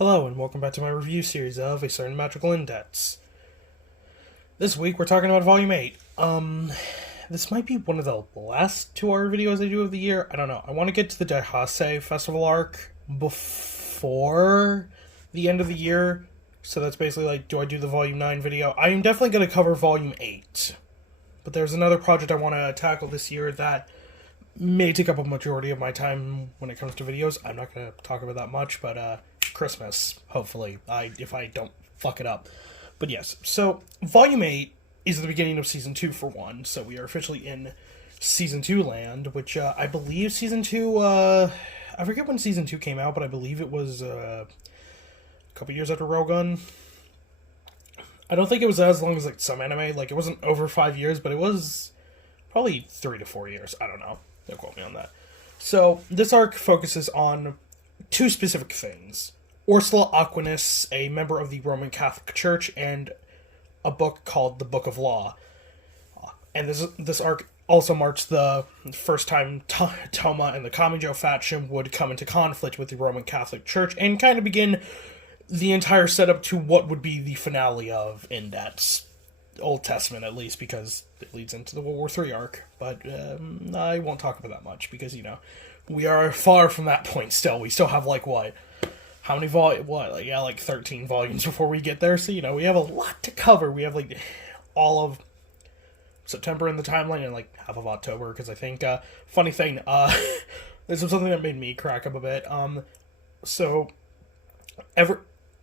Hello, and welcome back to my review series of A Certain Magical Index. This week, we're talking about Volume 8. This might be one of the last 2-hour videos I do of the year. I don't know. I want to get to the Daihase Festival arc before the end of the year. So that's basically like, do I do the Volume 9 video? I am definitely going to cover Volume 8. But there's another project I want to tackle this year that may take up a majority of my time when it comes to videos. I'm not going to talk about that much, but Christmas, hopefully, if I don't fuck it up. But yes, so Volume 8 is the beginning of Season 2 for one, so we are officially in Season 2 land, which I believe Season 2, I forget when Season 2 came out, but I believe it was a couple years after Rogun. I don't think it was as long as like some anime, like it wasn't over 5 years, but it was probably 3 to 4 years, I don't know. Don't quote me on that. So, this arc focuses on two specific things. Ursula Aquinas, a member of the Roman Catholic Church, and a book called The Book of Law. And this arc also marks the first time Toma and the Kamijo faction would come into conflict with the Roman Catholic Church, and kind of begin the entire setup to what would be the finale of Index. Old Testament, at least, because it leads into the World War III arc. But I won't talk about that much, because, you know, we are far from that point still. We still have, like, what? How many volumes? What? Like, yeah, like 13 volumes before we get there. So, you know, we have a lot to cover. We have, like, all of September in the timeline and, like, half of October. Because I think, funny thing, this is something that made me crack up a bit.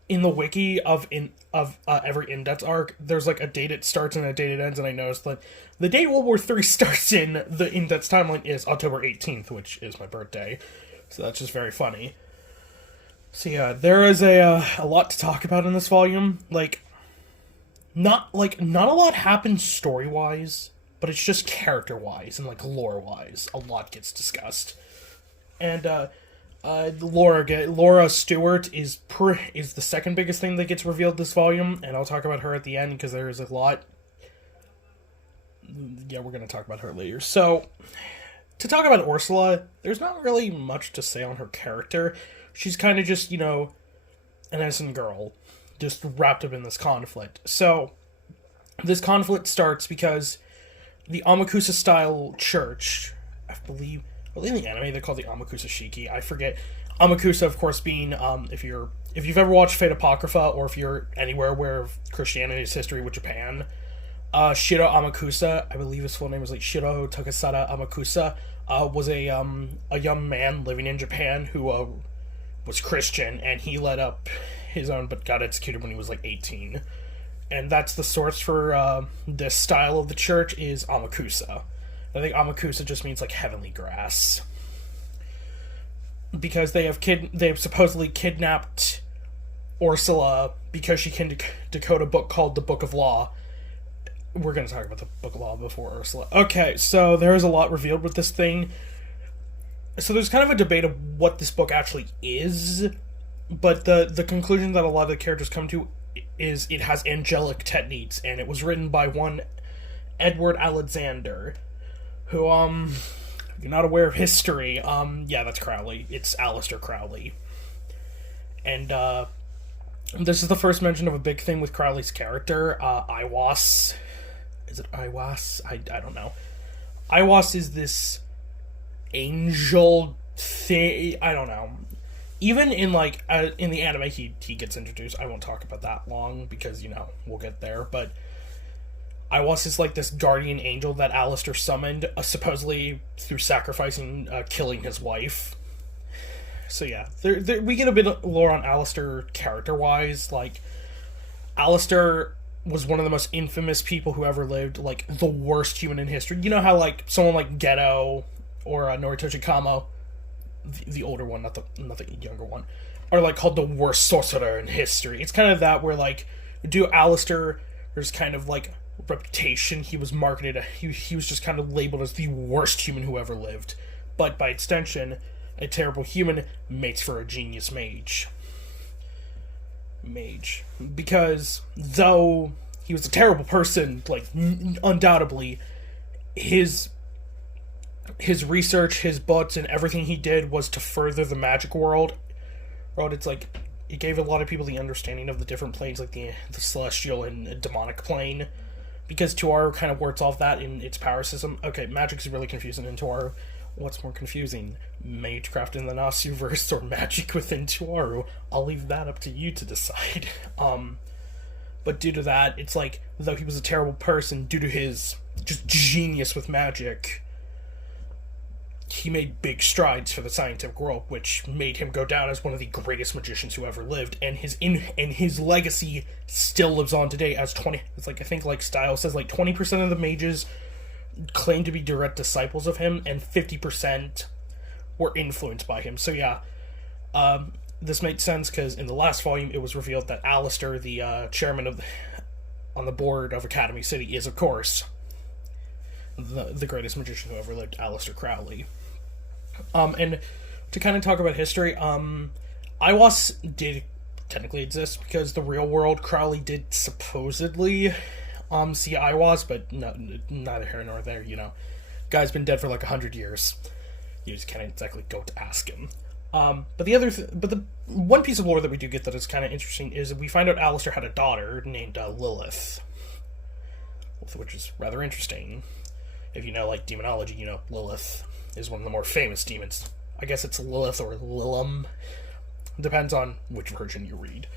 In the wiki of every Index arc, there's like a date it starts and a date it ends, and I noticed that the date World War III starts in the Index timeline is October 18th, which is my birthday. So that's just very funny. So yeah, there is a lot to talk about in this volume. Not a lot happens story-wise, but it's just character-wise and like lore-wise. A lot gets discussed. And Laura Stewart is the second biggest thing that gets revealed this volume, and I'll talk about her at the end because there is a lot. Yeah, we're going to talk about her later. So, to talk about Ursula, there's not really much to say on her character. She's kind of just, you know, an innocent girl, just wrapped up in this conflict. So, this conflict starts because the Amakusa-style church, I believe in the anime they call the Amakusa Shiki. I forget. Amakusa, of course, being if you've ever watched Fate Apocrypha, or if you're anywhere aware of Christianity's history with Japan, Shiro Amakusa, I believe his full name was like Shiro Takasada Amakusa, was a young man living in Japan who was Christian, and he led up his own, but got executed when he was like 18. And that's the source for this style of the church is Amakusa. I think Amakusa just means like heavenly grass, because they have supposedly kidnapped Ursula because she can decode a book called the Book of Law. We're going to talk about the Book of Law before Ursula. Okay, so there is a lot revealed with this thing. So there's kind of a debate of what this book actually is, but the conclusion that a lot of the characters come to is it has angelic techniques, and it was written by one Edward Alexander, who, if you're not aware of history, yeah, that's Crowley. It's Aleister Crowley. And, this is the first mention of a big thing with Crowley's character, Iwas. Is it Iwas? I don't know. Iwas is this angel thing, I don't know. Even in, like, in the anime, he gets introduced. I won't talk about that long, because, you know, we'll get there, but Iwas is like this guardian angel that Aleister summoned, supposedly through sacrificing, killing his wife. So yeah, we get a bit of lore on Aleister character-wise. Like, Aleister was one of the most infamous people who ever lived, like, the worst human in history. You know how, like, someone like Geto or Noritoshi Kamo, the older one, not the younger one, are, like, called the worst sorcerer in history. It's kind of that where, like, Aleister, there's kind of, like, reputation, he was marketed, he was just kind of labeled as the worst human who ever lived, but by extension, a terrible human mates for a genius mage, because though he was a terrible person, like, undoubtedly, his research, his books, and everything he did was to further the magic world. It's like, it gave a lot of people the understanding of the different planes, like the celestial and demonic plane, because Tuaru kind of works off that in its power system. Okay, magic's really confusing in Tuaru. What's more confusing? Magecraft in the Nasuverse or magic within Tuaru? I'll leave that up to you to decide. But due to that, it's like, though he was a terrible person, due to his just genius with magic, he made big strides for the scientific world, which made him go down as one of the greatest magicians who ever lived. And his legacy still lives on today as 20. It's like, I think, like Style says, like 20% of the mages claim to be direct disciples of him, and 50% were influenced by him. So yeah, this makes sense because in the last volume it was revealed that Alistair, the chairman on the board of Academy City, is of course the greatest magician who ever lived, Aleister Crowley. And to kind of talk about history, Aiwass did technically exist because the real world, Crowley did supposedly see Aiwass, but neither here nor there, you know. Guy's been dead for like 100 years. You just can't exactly go to ask him. But the one piece of lore that we do get that is kind of interesting is we find out Alistair had a daughter named Lilith, which is rather interesting. If you know, like, demonology, you know, Lilith is one of the more famous demons. I guess it's Lilith or Lilum. Depends on which version you read.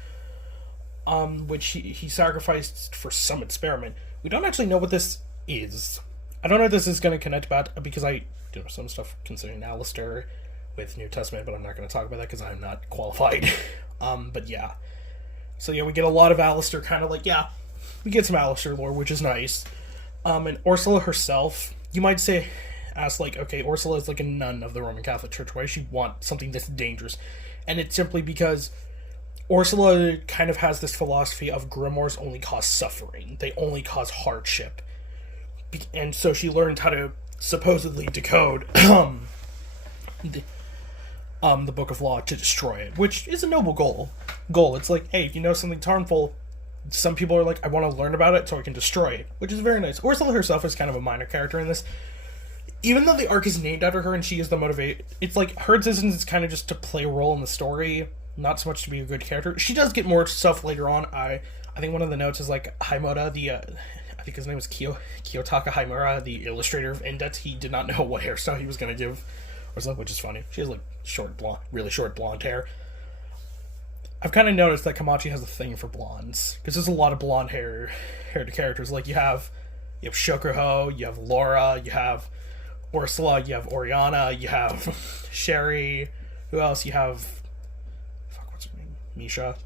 Which he sacrificed for some experiment. We don't actually know what this is. I don't know if this is going to connect back, because I do some stuff concerning Alistair with New Testament, but I'm not going to talk about that because I'm not qualified. But yeah. So yeah, we get a lot of Alistair, kind of like, yeah, we get some Alistair lore, which is nice. And Ursula herself, you might ask, like, okay, Ursula is like a nun of the Roman Catholic Church. Why does she want something this dangerous? And it's simply because Ursula kind of has this philosophy of grimoires only cause suffering. They only cause hardship. And so she learned how to supposedly decode the Book of Law to destroy it, which is a noble goal. It's like, hey, if you know something's harmful, some people are like, I want to learn about it so I can destroy it, which is very nice. Ursula herself is kind of a minor character in this. Even though the arc is named after her and she is the motivate, it's like her existence is kind of just to play a role in the story, not so much to be a good character. She does get more stuff later on. I think one of the notes is like Haimura, I think his name is Kiyotaka Haimura, the illustrator of Index. He did not know what hairstyle he was going to give Ursula, which is funny. She has like really short blonde hair. I've kind of noticed that Kamachi has a thing for blondes, because there's a lot of blonde haired characters. Like you have Shokuho, you have Laura, you have Ursula, you have Oriana, you have Sherry. Who else? You have what's her name? Misha.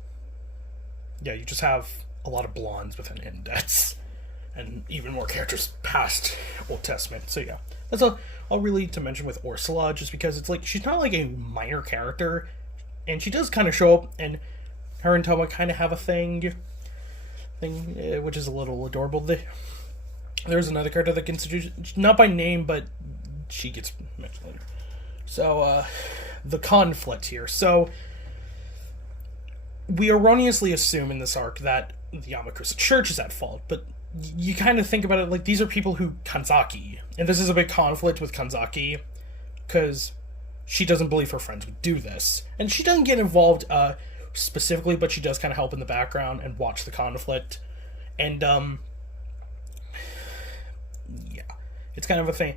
Yeah, you just have a lot of blondes within Index, and even more characters past Old Testament. So yeah, that's all really to mention with Ursula, just because it's like she's not like a minor character. And she does kind of show up, and her and Toma kind of have a thing, which is a little adorable. There's another character that gets introduced, not by name, but she gets mentioned later. So, the conflict here. So, we erroneously assume in this arc that the Yamakusa Church is at fault, but you kind of think about it like these are people who Kanzaki, and this is a big conflict with Kanzaki, because she doesn't believe her friends would do this. And she doesn't get involved specifically, but she does kind of help in the background and watch the conflict. And, yeah. It's kind of a thing.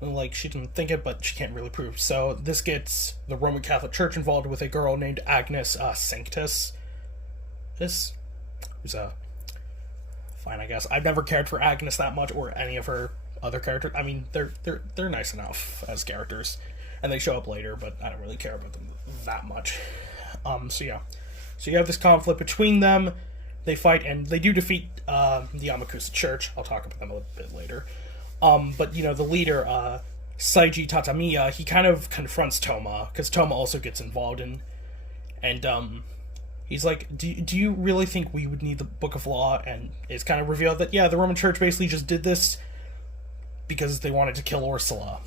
Like, she didn't think it, but she can't really prove. So this gets the Roman Catholic Church involved with a girl named Agnes Sanctus. This was fine, I guess. I've never cared for Agnes that much, or any of her other characters. I mean, they're nice enough as characters. And they show up later, but I don't really care about them that much. So yeah. So you have this conflict between them. They fight, and they do defeat the Yamakusa Church. I'll talk about them a little bit later. But, you know, the leader, Saiji Tatamiya, he kind of confronts Toma, because Toma also gets involved in... And, he's like, do you really think we would need the Book of Law? And it's kind of revealed that, yeah, the Roman Church basically just did this because they wanted to kill Ursula.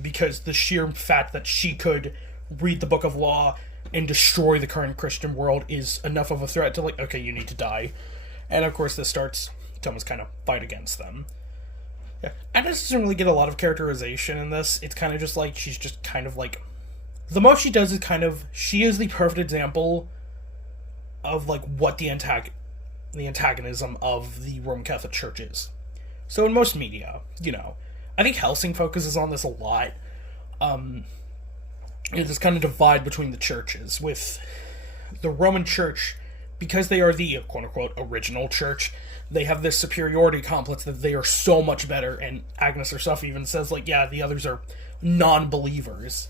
Because the sheer fact that she could read the Book of Law and destroy the current Christian world is enough of a threat to, like, okay, you need to die. And of course this starts Toma's kind of fight against them. Yeah. Agnes doesn't really get a lot of characterization in this. It's kind of just like, she's just kind of like, the most she does is kind of, she is the perfect example of like what the antagonism of the Roman Catholic Church is. So in most media, I think Helsing focuses on this a lot. This kind of divide between the churches, with the Roman Church, because they are the quote-unquote original church, they have this superiority complex that they are so much better, and Agnes herself even says, like, yeah, the others are non-believers.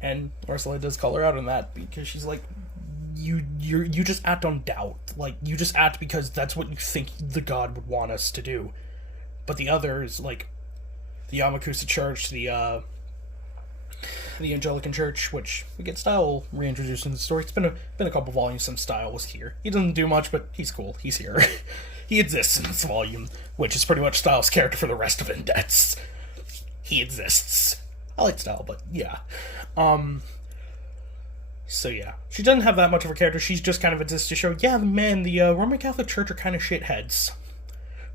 And Ursula does call her out on that, because she's like, you just act on doubt. Like, you just act because that's what you think the God would want us to do. But the others, like, the Yamakusa Church, the Anglican Church, which we get Style reintroduced in the story. It's been a couple volumes since Style was here. He doesn't do much, but he's cool. He's here. He exists in this volume, which is pretty much Style's character for the rest of Indets. He exists. I like Style, but yeah. So yeah. She doesn't have that much of a character. She's just kind of exists to show, yeah, man, the Roman Catholic Church are kind of shitheads.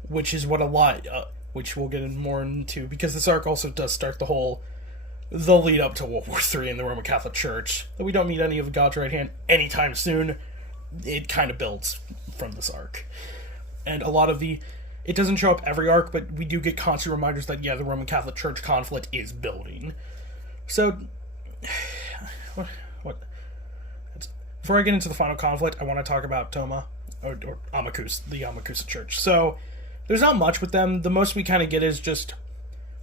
Which is what a lot, which we'll get more into, because this arc also does start the lead up to World War III in the Roman Catholic Church. Though we don't meet any of God's right hand anytime soon, it kind of builds from this arc. And a lot of it doesn't show up every arc, but we do get constant reminders that, yeah, the Roman Catholic Church conflict is building. So, what? Before I get into the final conflict, I want to talk about Toma, or Amakusa, the Yamakusa Church. So, there's not much with them. The most we kind of get is just,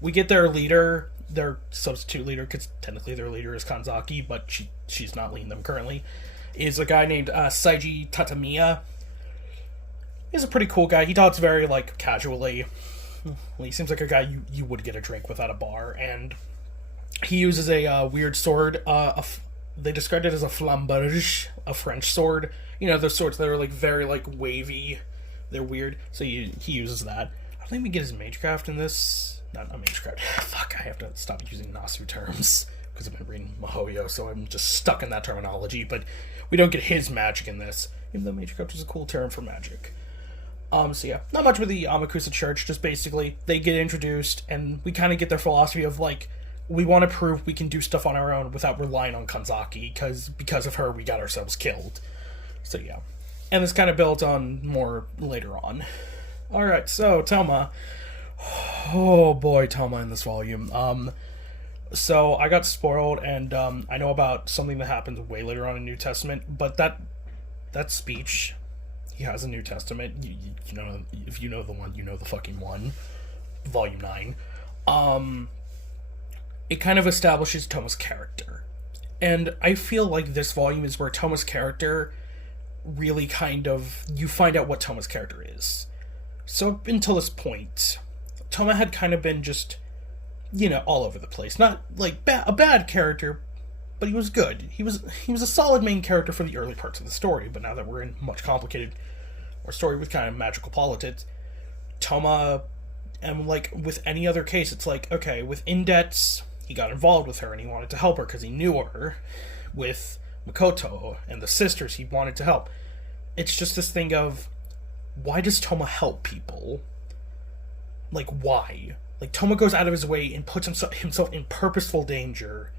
we get their leader, their substitute leader, because technically their leader is Kanzaki, but she's not leading them currently, is a guy named Saiji Tatamiya. He's a pretty cool guy. He talks very, like, casually. He seems like a guy you would get a drink with at a bar, and he uses a weird sword. They described it as a flamberge, a French sword. You know, those swords that are, like, very, like, wavy. They're weird. So he uses that. I don't think we get his magecraft in this. Not magecraft. Fuck, I have to stop using Nasu terms, because I've been reading Mihoyo, so I'm just stuck in that terminology. But we don't get his magic in this, even though magecraft is a cool term for magic. So yeah, not much with the Amakusa Church, just basically, they get introduced, and we kind of get their philosophy of, like, we want to prove we can do stuff on our own without relying on Kanzaki, because of her, we got ourselves killed. So yeah. And this kind of built on more later on. Alright, so, Toma. Oh boy, Toma in this volume. So, I got spoiled, and I know about something that happens way later on in New Testament, but that speech... He has a New Testament. You know, if you know the one, you know the fucking one. Volume 9. It kind of establishes Toma's character. And I feel like this volume is where Toma's character really kind of... You find out what Toma's character is. So up until this point, Toma had kind of been just, all over the place. Not, like, a bad character, but he was good. He was a solid main character for the early parts of the story, but now that we're in much complicated or story with kind of magical politics, Toma, and like with any other case, it's like, okay, with Indets, he got involved with her and he wanted to help her because he knew her. With Makoto and the sisters, he wanted to help. It's just this thing of, why does Toma help people? Like, why? Like, Toma goes out of his way and puts himself in purposeful danger.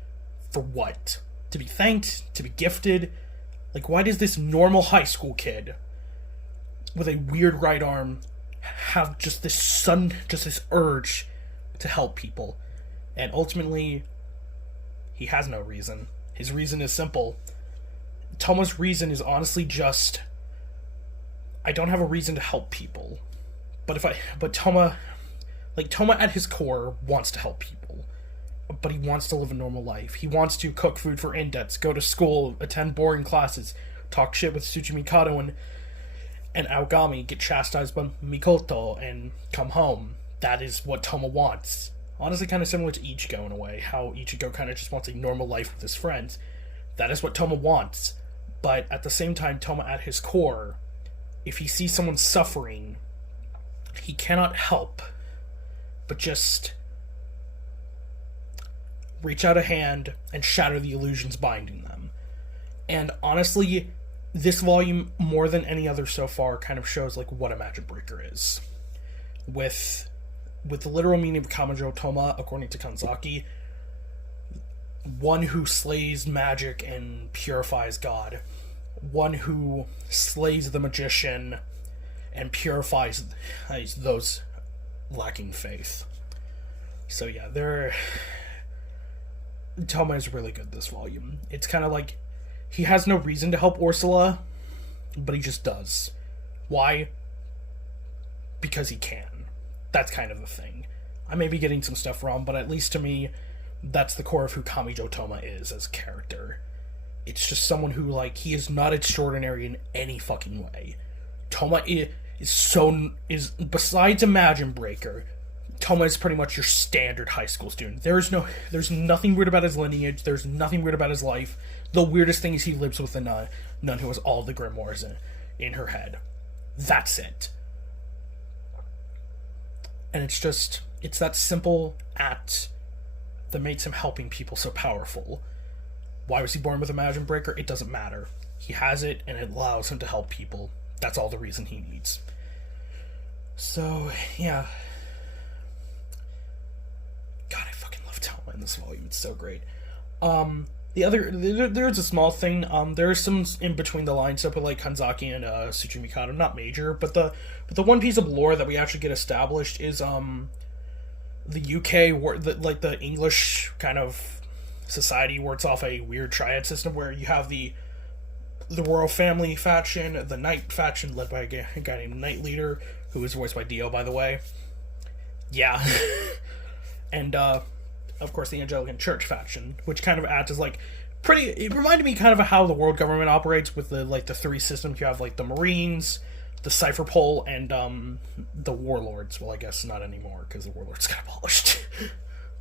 For what? To be thanked? To be gifted? Like, why does this normal high school kid with a weird right arm have just this urge to help people? And ultimately, he has no reason. His reason is simple. Toma's reason is honestly just, I don't have a reason to help people. But Toma at his core wants to help people. But he wants to live a normal life. He wants to cook food for Indets, go to school, attend boring classes, talk shit with Tsuchimikado and Aogami, get chastised by Mikoto, and come home. That is what Toma wants. Honestly, kind of similar to Ichigo in a way, how Ichigo kind of just wants a normal life with his friends. That is what Toma wants. But at the same time, Toma at his core, if he sees someone suffering, he cannot help but just reach out a hand and shatter the illusions binding them. And honestly, this volume, more than any other so far, kind of shows like what a magic breaker is. With the literal meaning of Kamajo Toma, according to Kanzaki, one who slays magic and purifies God. one who slays the magician and purifies those lacking faith. So yeah, Toma is really good this volume. It's kind of like he has no reason to help Ursula, but he just does. Why? Because he can. That's kind of the thing. I may be getting some stuff wrong, but at least to me, that's the core of who Kamijo Toma is as a character. It's just someone who, like, he is not extraordinary in any fucking way. Toma is besides Imagine Breaker, Toma is pretty much your standard high school student. There's nothing weird about his lineage. There's nothing weird about his life. The weirdest thing is he lives with a nun who has all the grimoires in her head. That's it. And it's that simple act that makes him helping people so powerful. Why was he born with Imagine Breaker? It doesn't matter. He has it, and it allows him to help people. That's all the reason he needs. So, yeah. God, I fucking love Toma in this volume. It's so great. There's a small thing. There's some in between the lines stuff with like Kanzaki and Tsuchi Mikado, not major, but the one piece of lore that we actually get established is the UK the English kind of society works off a weird triad system where you have the royal family faction, the knight faction led by a guy named Knight Leader, who is voiced by Dio, by the way. Yeah. And of course the Anglican Church faction, which kind of acts as like it reminded me kind of how the world government operates with the three systems. You have like the Marines, the Cypher Pole, and the Warlords. Well, I guess not anymore because the Warlords got abolished.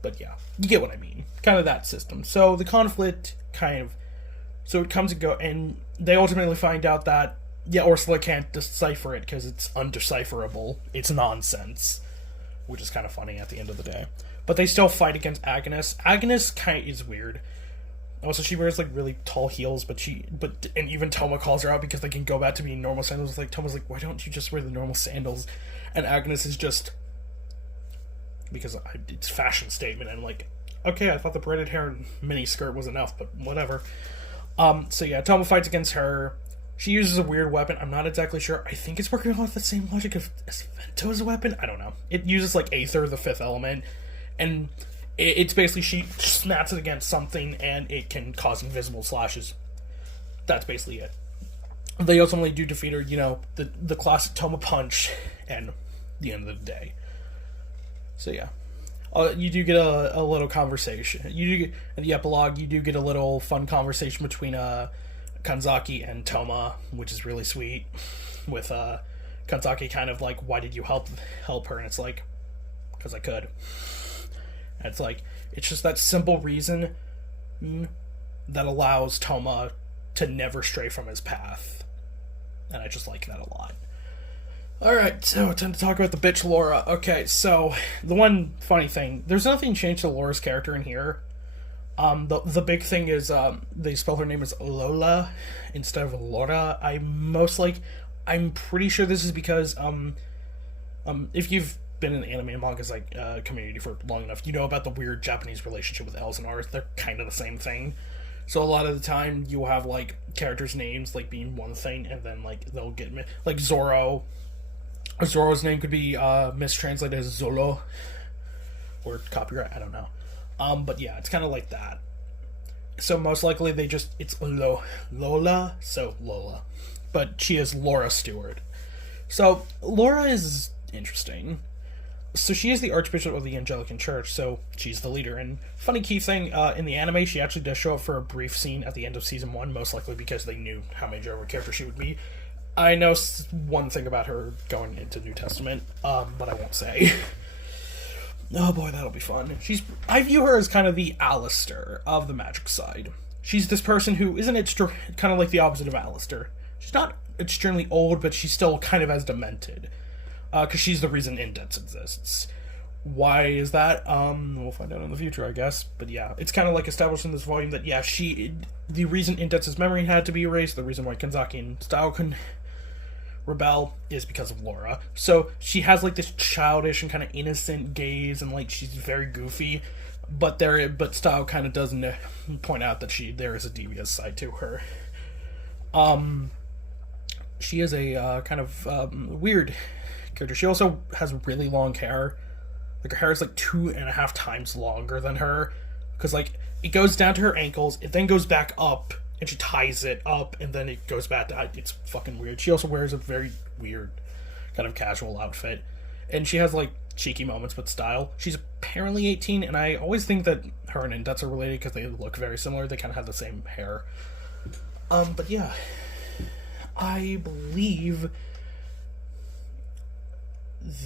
But yeah, you get what I mean. Kind of that system. So the conflict it comes and goes, and they ultimately find out that Ursula can't decipher it because it's undecipherable. It's nonsense, which is kind of funny at the end of the day. But they still fight against Agnes. Agnes kind of is weird. Also, she wears like really tall heels, and even Toma calls her out because they can go back to being normal sandals. Like Toma's like, why don't you just wear the normal sandals? And Agnes is just because it's a fashion statement. And I'm like, okay, I thought the braided hair and mini skirt was enough, but whatever. So yeah, Toma fights against her. She uses a weird weapon. I'm not exactly sure. I think it's working off the same logic as Vento's weapon. I don't know. It uses like Aether, the fifth element, and it's basically she snaps it against something and it can cause invisible slashes. That's basically it. They ultimately do defeat her, the classic Toma punch, and the end of the day. So yeah. You do get a little conversation. In the epilogue, you do get a little fun conversation between Kanzaki and Toma, which is really sweet. With Kanzaki kind of like, why did you help her? And it's like, because I could. And it's like, it's just that simple reason that allows Toma to never stray from his path. And I just like that a lot. Alright, so time to talk about the bitch Laura. Okay, so the one funny thing, there's nothing changed to Laura's character in here. The big thing is they spell her name as Lola instead of Laura. I'm pretty sure this is because if you've been in the anime and manga's community for long enough, you know about the weird Japanese relationship with L's and R's. They're kind of the same thing. So a lot of the time you'll have like characters' names like being one thing, and then like they'll get like Zoro. Zoro's name could be mistranslated as Zolo, or copyright, I don't know. But yeah, it's kind of like that. So most likely it's Lola, so Lola. But she is Laura Stewart. So Laura is interesting. So she is the Archbishop of the Anglican Church, so she's the leader. And funny key thing, in the anime, she actually does show up for a brief scene at the end of Season 1, most likely because they knew how major of a character she would be. I know one thing about her going into New Testament, but I won't say. Oh boy, that'll be fun. I view her as kind of the Alistair of the magic side. She's this person who isn't kind of like the opposite of Alistair. She's not extremely old, but she's still kind of as demented. Because she's the reason Indents exists. Why is that? We'll find out in the future, I guess. But yeah, it's kind of like established in this volume that, yeah, the reason Indents' memory had to be erased, the reason why Kanzaki and Style couldn't rebel is because of Laura. So she has like this childish and kind of innocent gaze, and like she's very goofy, but Style kind of doesn't point out that there is a devious side to her. She is a kind of weird character. She also has really long hair. Like, her hair is like 2.5 times longer than her, because like it goes down to her ankles, it then goes back up, and she ties it up, and then it goes back to. It's fucking weird. She also wears a very weird kind of casual outfit, and she has like cheeky moments with style. She's apparently 18, and I always think that her and Indets are related because they look very similar. They kind of have the same hair. But yeah, I believe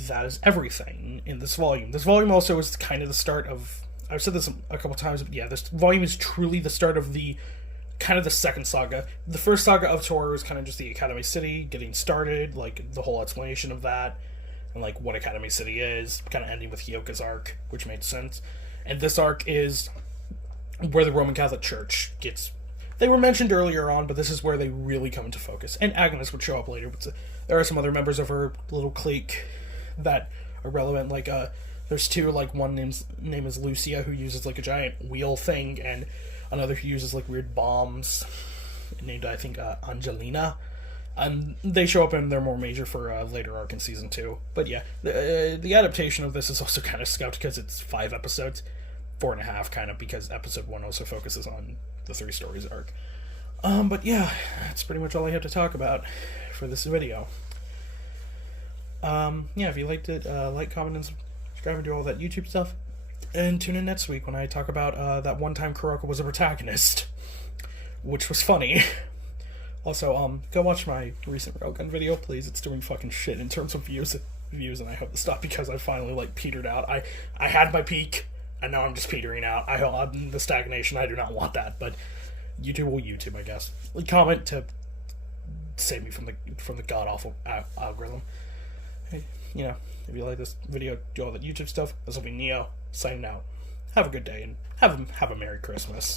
that is everything in this volume. This volume also is kind of the start of. I've said this a couple times, but yeah, this volume is truly the start of the kind of the second saga. The first saga of Toru is kind of just the Academy City getting started, like the whole explanation of that, and like what Academy City is, kind of ending with Hyoka's arc, which made sense. And this arc is where the Roman Catholic Church gets. They were mentioned earlier on, but this is where they really come into focus. And Agnes would show up later, but there are some other members of her little clique that are relevant. Like, there's two, like, one name is Lucia, who uses, like, a giant wheel thing, and another who uses, like, weird bombs, named, I think, Angelina. And they show up and they're more major for a later arc in Season 2. But yeah, the adaptation of this is also kind of scuffed because it's 5 episodes. 4.5, kind of, because Episode 1 also focuses on the 3 stories arc. But yeah, that's pretty much all I have to talk about for this video. Yeah, if you liked it, like, comment, and subscribe, and do all that YouTube stuff. And tune in next week when I talk about that one time Kuroko was a protagonist, which was funny. Also, go watch my recent Railgun video, please. It's doing fucking shit in terms of views, and I hope to stop because I finally, like, petered out. I had my peak, and now I'm just petering out. I'm the stagnation. I do not want that, but YouTube will YouTube, I guess. Comment to save me from the god-awful algorithm. Hey, you know, if you like this video, do all that YouTube stuff. This will be Neo, signing out. Have a good day, and have a Merry Christmas.